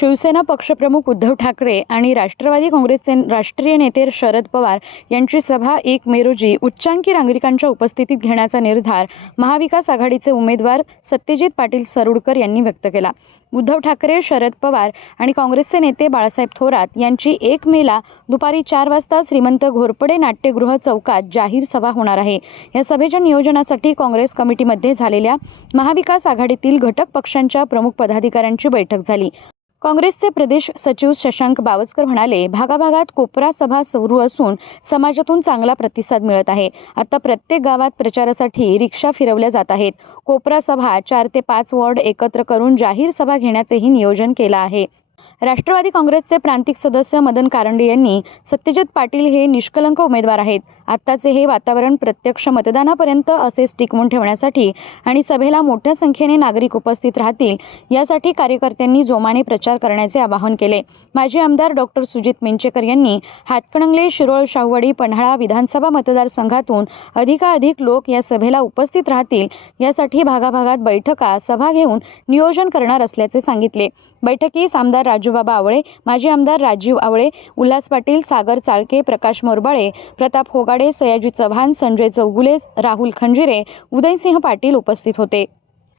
शिवसेना पक्षप्रमुख उद्धव ठाकरे आणि राष्ट्रवादी काँग्रेसचे राष्ट्रीय नेते शरद पवार यांची सभा एक मे रोजी उच्चांकी नागरिकांच्या उपस्थितीत घेण्याचा निर्धार महाविकास आघाडीचे उमेदवार सत्यजित पाटील सरोडकर यांनी व्यक्त केला. उद्धव ठाकरे शरद पवार आणि काँग्रेसचे नेते बाळासाहेब थोरात यांची एक मेला दुपारी चार वाजता श्रीमंत घोरपडे नाट्यगृह चौकात जाहीर सभा होणार आहे. या सभेच्या नियोजनासाठी काँग्रेस कमिटीमध्ये झालेल्या महाविकास आघाडीतील घटक पक्षांच्या प्रमुख पदाधिकाऱ्यांची बैठक झाली. काँग्रेसचे प्रदेश सचिव शशांक बावस्कर म्हणाले भागाभागात कोपरा सभा सुरू असून समाजातून चांगला प्रतिसाद मिळत आहे. आता प्रत्येक गावात प्रचारासाठी रिक्षा फिरवल्या जात आहेत. कोपरा सभा चार ते पाच वॉर्ड एकत्र करून जाहीर सभा घेण्याचेही नियोजन केलं आहे. राष्ट्रवादी काँग्रेसचे प्रांतिक सदस्य मदन कारंडे यांनी सत्यजित पाटील हे निष्कलंक उमेदवार आहेत. आत्ताचे हे वातावरण प्रत्यक्ष मतदानापर्यंत असेच टिकवून ठेवण्यासाठी आणि सभेला मोठ्या संख्येने नागरिक उपस्थित राहतील यासाठी कार्यकर्त्यांनी जोमाने प्रचार करण्याचे आवाहन केले. माजी आमदार डॉक्टर सुजित मिंचेकर यांनी हातकणंगले शिरोळ शाहूवाडी पन्हाळा विधानसभा मतदारसंघातून अधिकाधिक लोक या सभेला उपस्थित राहतील यासाठी भागाभागात बैठका सभा घेऊन नियोजन करणार असल्याचे सांगितले. बैठकीस आमदार राजू राजूबाबा आवळे माजी आमदार राजीव आवळे उल्हास पाटील सागर चाळके प्रकाश मोरबाळे प्रताप होगाडे सयाजी चव्हाण संजय चौगुले राहुल खंजिरे उदयसिंह पाटील उपस्थित होते.